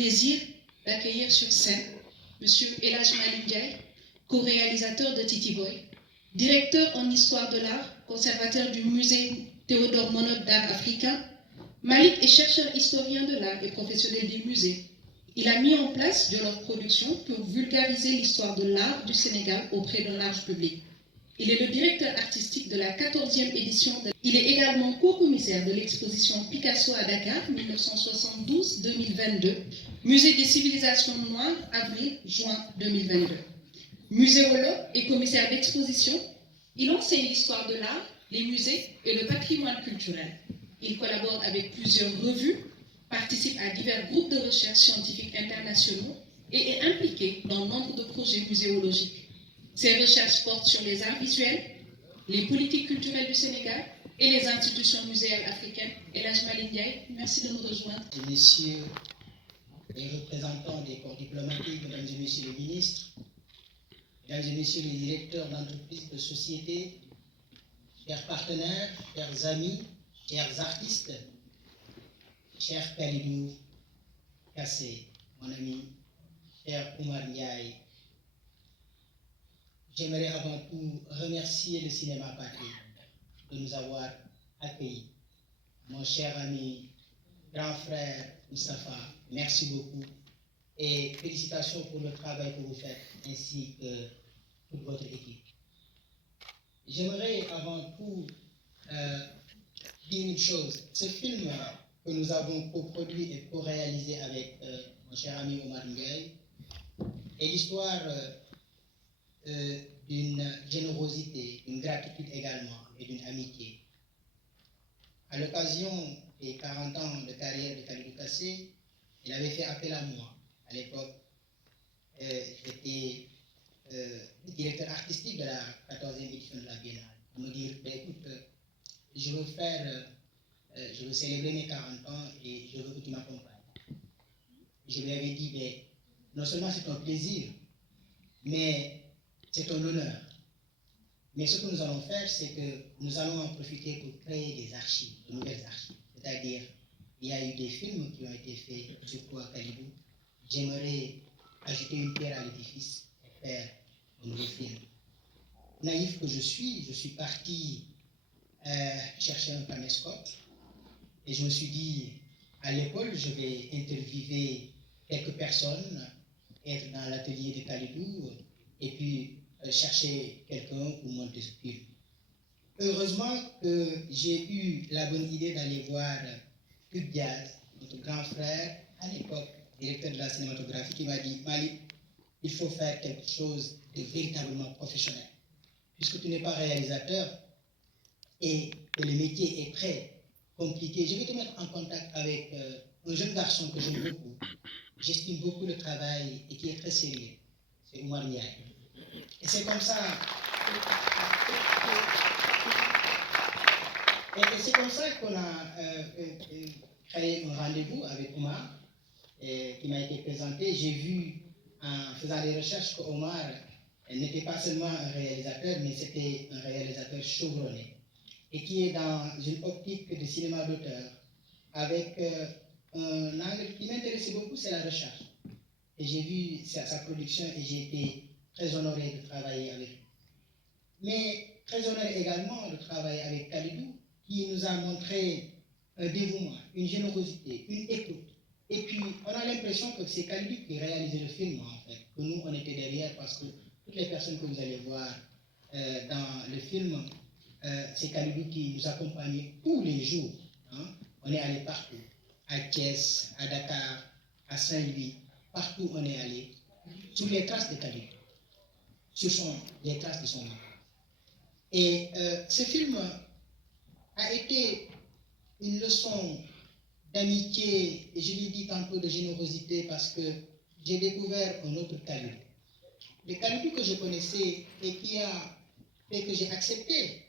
plaisir d'accueillir sur scène M. Elhadji Malick Ndiaye, co-réalisateur de Titi Boy, directeur en histoire de l'art, conservateur du musée Théodore Monod d'art africain. Malick est chercheur historien de l'art et professionnel du musée. Il a mis en place Jolof Production pour vulgariser l'histoire de l'art du Sénégal auprès d'un large public. Il est le directeur artistique de la 14e édition. Il est également co-commissaire de l'exposition Picasso à Dakar 1972-2022, Musée des civilisations noires, avril-juin 2022. Muséologue et commissaire d'exposition, il enseigne l'histoire de l'art, les musées et le patrimoine culturel. Il collabore avec plusieurs revues, participe à divers groupes de recherche scientifiques internationaux et est impliqué dans nombre de projets muséologiques. Ses recherches portent sur les arts visuels, les politiques culturelles du Sénégal et les institutions muséales africaines. Elhadji Malick Ndiaye, merci de nous rejoindre. Messieurs les représentants des corps diplomatiques, mesdames et messieurs les ministres, mesdames et messieurs les directeurs d'entreprises, de sociétés, chers partenaires, chers amis, chers artistes, cher Kalidou Kassé, mon ami, cher Oumar Ndiaye, j'aimerais avant tout remercier le cinéma Pathé de nous avoir accueillis. Mon cher ami, grand frère Moustapha, merci beaucoup et félicitations pour le travail que vous faites ainsi que toute votre équipe. J'aimerais avant tout dire une chose. Ce film que nous avons coproduit et co-réalisé avec mon cher ami Oumar Ndiaye est l'histoire d'une générosité, d'une gratitude également et d'une amitié. À l'occasion des 40 ans de carrière de Kalidou Kassé, il avait fait appel à moi. À l'époque, j'étais le directeur artistique de la 14e édition de la Biennale. Pour me dire, écoute, je veux célébrer mes 40 ans et je veux que tu m'accompagnes. Je lui avais dit, non seulement c'est un plaisir, mais c'est un honneur. Mais ce que nous allons faire, c'est que nous allons en profiter pour créer des archives, de nouvelles archives. C'est-à-dire, il y a eu des films qui ont été faits sur toi, Kalidou. J'aimerais ajouter une pierre à l'édifice et faire un nouveau film. Naïf que je suis parti chercher un caméscope et je me suis dit, à l'école, je vais interviewer quelques personnes, être dans l'atelier de Kalidou et puis chercher quelqu'un pour monter ce film. Heureusement que j'ai eu la bonne idée d'aller voir Hugues Diaz, notre grand frère, à l'époque, directeur de la cinématographie, qui m'a dit, Malick, il faut faire quelque chose de véritablement professionnel. Puisque tu n'es pas réalisateur et que le métier est très compliqué, je vais te mettre en contact avec un jeune garçon que j'aime beaucoup. J'estime beaucoup le travail et qui est très sérieux. C'est Oumar Ndiaye. Et c'est comme ça. Et c'est comme ça qu'on a créé un rendez-vous avec Oumar qui m'a été présenté. J'ai vu en faisant des recherches que Oumar n'était pas seulement un réalisateur, mais c'était un réalisateur chevronné et qui est dans une optique de cinéma d'auteur avec un angle qui m'intéressait beaucoup, c'est la recherche. Et j'ai vu sa production et j'ai été très honoré de travailler avec lui. Mais très honoré également de travailler avec Kalidou, qui nous a montré un dévouement, une générosité, une écoute. Et puis, on a l'impression que c'est Kalidou qui réalisait le film, en fait, que nous, on était derrière, parce que toutes les personnes que vous allez voir dans le film, c'est Kalidou qui nous accompagnait tous les jours. Hein. On est allé partout, à Thiès, à Dakar, à Saint-Louis, partout on est allé, sur les traces de Kalidou. Ce sont les traces de son âme. Et ce film a été une leçon d'amitié, et je l'ai dit tantôt de générosité, parce que j'ai découvert un autre Kalidou. Le Kalidou que je connaissais et qui a fait que j'ai accepté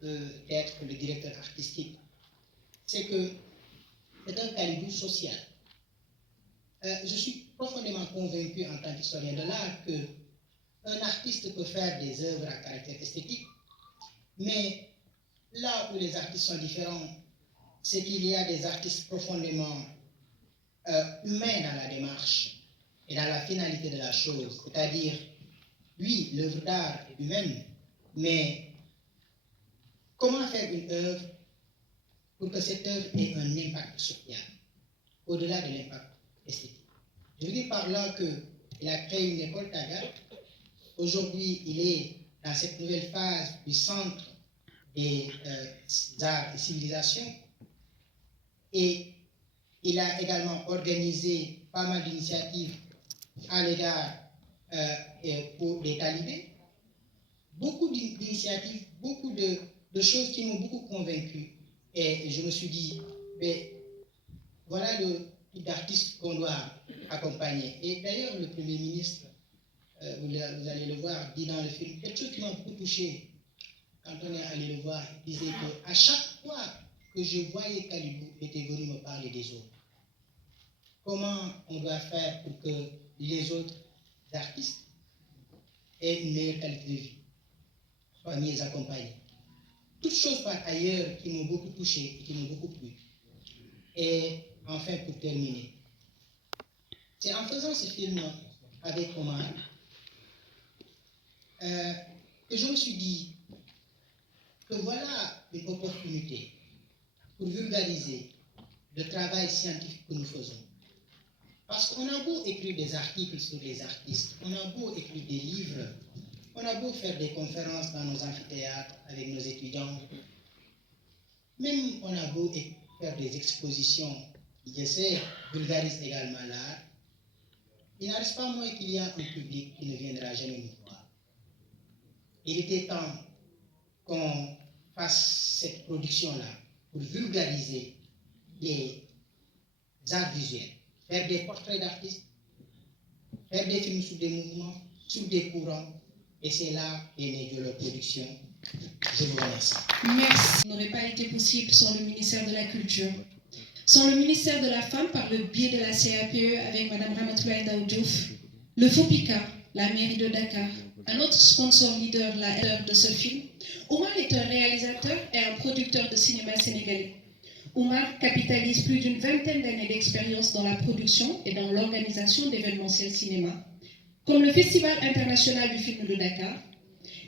d'être le directeur artistique, c'est que c'est un Kalidou social. Je suis profondément convaincu en tant qu'historien de l'art qu'un artiste peut faire des œuvres à caractère esthétique, mais là où les artistes sont différents, c'est qu'il y a des artistes profondément humain dans la démarche et dans la finalité de la chose. C'est-à-dire, oui, l'œuvre d'art est humaine, mais comment faire une œuvre pour que cette œuvre ait un impact social, au-delà de l'impact esthétique? Je veux dire par là qu'il a créé une école Tagat. Aujourd'hui, il est dans cette nouvelle phase du centre des arts et civilisations. Et il a également organisé pas mal d'initiatives à l'égard pour les talibés. Beaucoup d'initiatives, beaucoup de choses qui m'ont beaucoup convaincu. Et je me suis dit, mais voilà le type d'artiste qu'on doit accompagner. Et d'ailleurs, le Premier ministre, vous allez le voir, dit dans le film quelque chose qui m'a beaucoup touché. Quand on est allé le voir, il disait qu'à chaque fois que je voyais Kalidou, il était venu me parler des autres. Comment on doit faire pour que les autres artistes aient une meilleure qualité de vie, soient mieux accompagnés. Toutes choses par ailleurs qui m'ont beaucoup touché et qui m'ont beaucoup plu. Et enfin, pour terminer, c'est en faisant ce film avec Omar que je me suis dit que voilà une opportunité pour vulgariser le travail scientifique que nous faisons. Parce qu'on a beau écrire des articles sur les artistes, on a beau écrire des livres, on a beau faire des conférences dans nos amphithéâtres avec nos étudiants, même on a beau faire des expositions qui essaient de vulgariser également l'art, il n'arrive pas moins qu'il y a un public qui ne viendra jamais nous voir. Il était temps qu'on fasse cette production-là pour vulgariser les arts visuels, faire des portraits d'artistes, faire des films sur des mouvements, sur des courants, et c'est là qu'est née de leur production. Je vous remercie. Merci. N'aurait pas été possible sans le ministère de la Culture. Sans le ministère de la Femme, par le biais de la CAPE avec Mme Ramatoulaye Daoudiouf, le FOPICA, la mairie de Dakar, un autre sponsor leader de ce film, Omar est un réalisateur et un producteur de cinéma sénégalais. Omar capitalise plus d'une vingtaine d'années d'expérience dans la production et dans l'organisation d'événementiels cinéma, comme le Festival international du film de Dakar.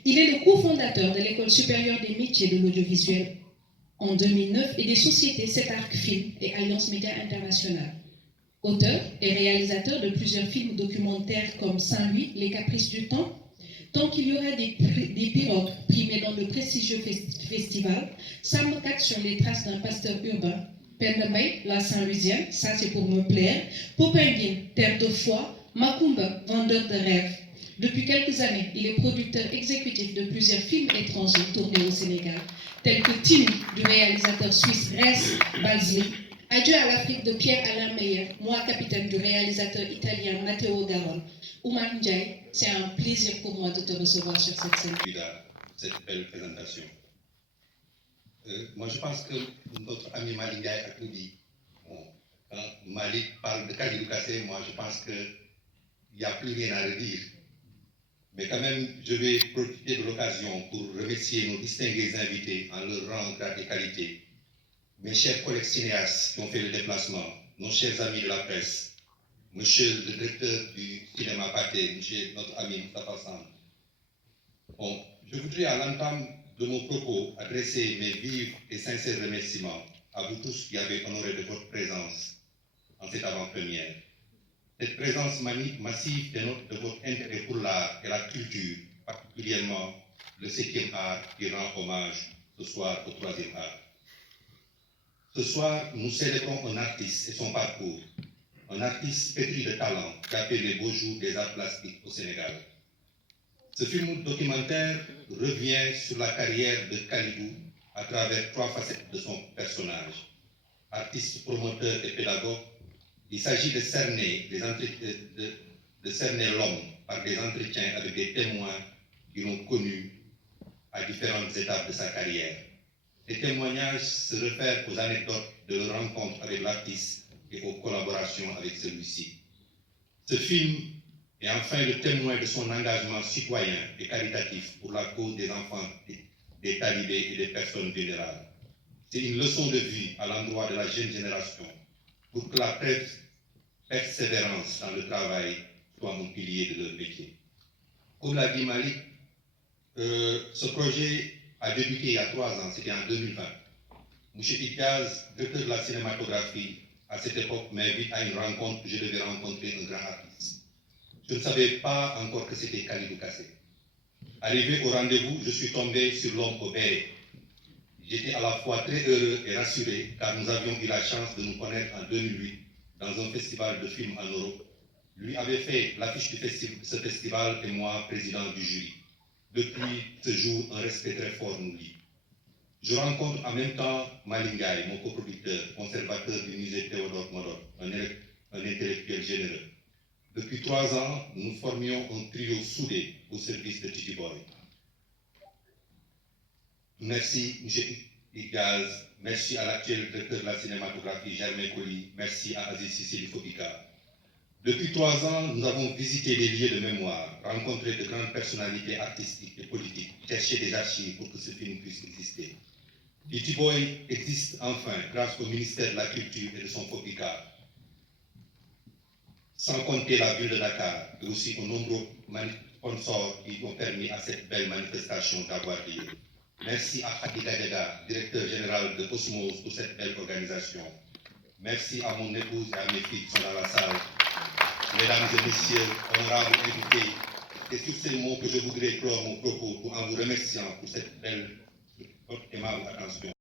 Il est le cofondateur de l'École supérieure des métiers de l'audiovisuel en 2009 et des sociétés Cetarc Film et Alliance Média Internationale. Auteur et réalisateur de plusieurs films documentaires comme Saint-Louis, Les Caprices du Temps, tant qu'il y aura des pirogues primées dans de prestigieux festivals, Sam 4 sur les traces d'un pasteur urbain, Pendambay, la Saint-Louisienne, ça c'est pour me plaire, Popinguine, Terre de foi, Makumba, vendeur de rêves. Depuis quelques années, il est producteur exécutif de plusieurs films étrangers tournés au Sénégal, tels que Tini, du réalisateur suisse Res Balzi, Adieu à l'Afrique de Pierre-Alain Meyer, Moi capitaine, du réalisateur italien Matteo Garonne. Oumar Ndiaye, c'est un plaisir pour moi de te recevoir sur cette scène. Cette belle présentation. Moi, je pense que notre ami Malik Ndiaye a tout dit. Bon, quand Malik parle de Kalidou Kassé, moi, je pense qu'il n'y a plus rien à redire. Mais quand même, je vais profiter de l'occasion pour remercier nos distingués invités en leur rang, grade et qualité. Mes chers collègues cinéastes qui ont fait le déplacement, nos chers amis de la presse, monsieur le directeur du cinéma Pathé, monsieur notre ami Moustapha Sam. Bon, je voudrais à l'entame de mon propos adresser mes vifs et sincères remerciements à vous tous qui avez honoré de votre présence en cette avant-première. Cette présence massive dénote de votre intérêt pour l'art et la culture, particulièrement le 7e art qui rend hommage ce soir au 3e art. Ce soir, nous célébrons un artiste et son parcours, un artiste pétri de talent qui a fait les beaux jours des arts plastiques au Sénégal. Ce film documentaire revient sur la carrière de Kalidou à travers 3 facettes de son personnage. Artiste, promoteur et pédagogue, il s'agit de cerner l'homme par des entretiens avec des témoins qui l'ont connu à différentes étapes de sa carrière. Les témoignages se réfèrent aux anecdotes de leur rencontre avec l'artiste et aux collaborations avec celui-ci. Ce film est enfin le témoin de son engagement citoyen et caritatif pour la cause des enfants, des talibés et des personnes vulnérables. C'est une leçon de vie à l'endroit de la jeune génération pour que la presse persévérance dans le travail soit un pilier de leur métier. Comme l'a dit Malik, ce projet a débuté il y a 3 ans, c'était en 2020. M. Itiaz, directeur de la cinématographie, à cette époque m'invite à une rencontre où je devais rencontrer un grand artiste. Je ne savais pas encore que c'était Kalidou Kassé. Arrivé au rendez-vous, je suis tombé sur l'homme au béret. J'étais à la fois très heureux et rassuré car nous avions eu la chance de nous connaître en 2008 dans un festival de films en Europe. Lui avait fait l'affiche de ce festival et moi, président du jury. Depuis ce jour, un respect très fort nous lie. Je rencontre en même temps Malingay, mon coproducteur, conservateur du musée Théodore Modor, un intellectuel généreux. Depuis 3 ans, nous formions un trio soudé au service de Titi Boy. Merci, M. Igaz, merci à l'actuel directeur de la cinématographie, Germain Colli, merci à Aziz Sissili Fobika. Depuis 3 ans, nous avons visité les lieux de mémoire, rencontré de grandes personnalités artistiques et politiques, cherché des archives pour que ce film puisse exister. Titi Boy existe enfin grâce au ministère de la Culture et de son Fobika. Sans compter la ville de Dakar et aussi aux nombreux sponsors qui ont permis à cette belle manifestation d'avoir lieu. Merci à Khadi Gadega, directeur général de Cosmos, pour cette belle organisation. Merci à mon épouse et à mes filles qui sont dans la salle. Mesdames et messieurs, honorables invités, c'est sur ces mots que je voudrais clore mon propos en vous remerciant pour cette belle, aimable attention.